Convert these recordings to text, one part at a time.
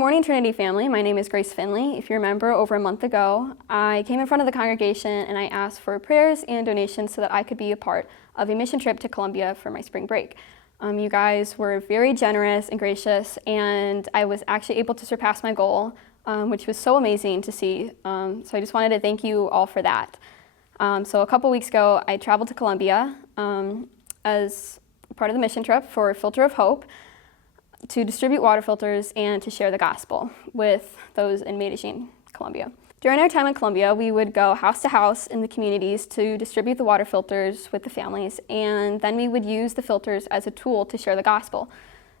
morning, Trinity family. My name is Grace Finley. If you remember, over a month ago, I came in front of the congregation and I asked for prayers and donations so that I could be a part of a mission trip to Colombia for my spring break. You guys were very generous and gracious, and I was actually able to surpass my goal, which was so amazing to see. So I just wanted to thank you all for that. So a couple weeks ago, I traveled to Colombia as part of the mission trip for Filter of Hope, to distribute water filters and to share the gospel with those in Medellin, Colombia. During our time in Colombia, we would go house to house in the communities to distribute the water filters with the families, and then we would use the filters as a tool to share the gospel.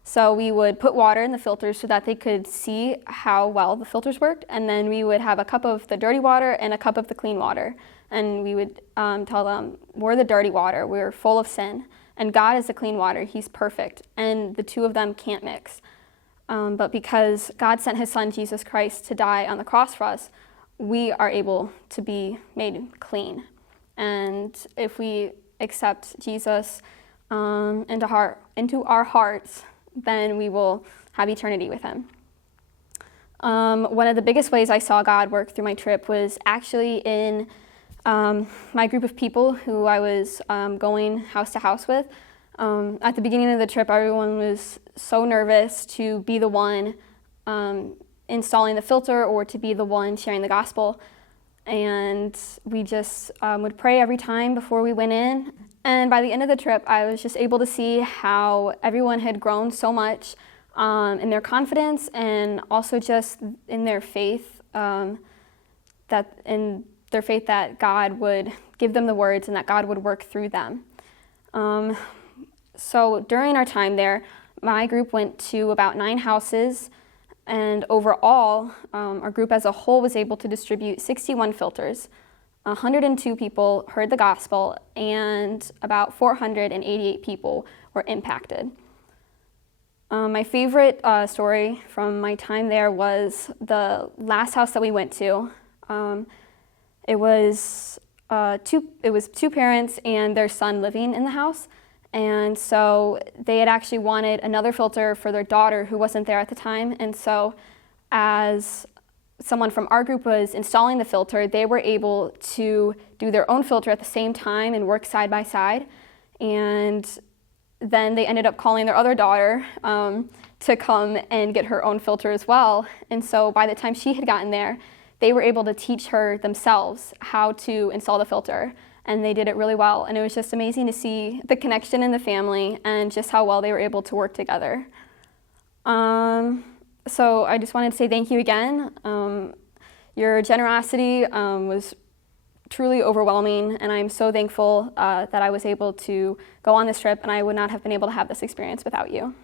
So we would put water in the filters so that they could see how well the filters worked, and then we would have a cup of the dirty water and a cup of the clean water. And we would tell them, we're the dirty water, we're full of sin. And God is the clean water, He's perfect, and the two of them can't mix. But because God sent His Son, Jesus Christ, to die on the cross for us, we are able to be made clean. And if we accept Jesus into our hearts, then we will have eternity with Him. One of the biggest ways I saw God work through my trip was actually in my group of people who I was going house to house with. At the beginning of the trip, everyone was so nervous to be the one installing the filter or to be the one sharing the gospel. And we just would pray every time before we went in. And by the end of the trip, I was just able to see how everyone had grown so much in their confidence and also just in their faith, that God would give them the words and that God would work through them. So during our time there, my group went to about 9 houses, and overall, our group as a whole was able to distribute 61 filters. 102 people heard the gospel, and about 488 people were impacted. My favorite story from my time there was the last house that we went to. It was two parents and their son living in the house, and so they had actually wanted another filter for their daughter who wasn't there at the time. And so as someone from our group was installing the filter, they were able to do their own filter at the same time and work side by side. And then they ended up calling their other daughter to come and get her own filter as well. And so by the time she had gotten there, they were able to teach her themselves how to install the filter, and they did it really well. And it was just amazing to see the connection in the family and just how well they were able to work together. So I just wanted to say thank you again. Your generosity was truly overwhelming, and I'm so thankful that I was able to go on this trip, and I would not have been able to have this experience without you.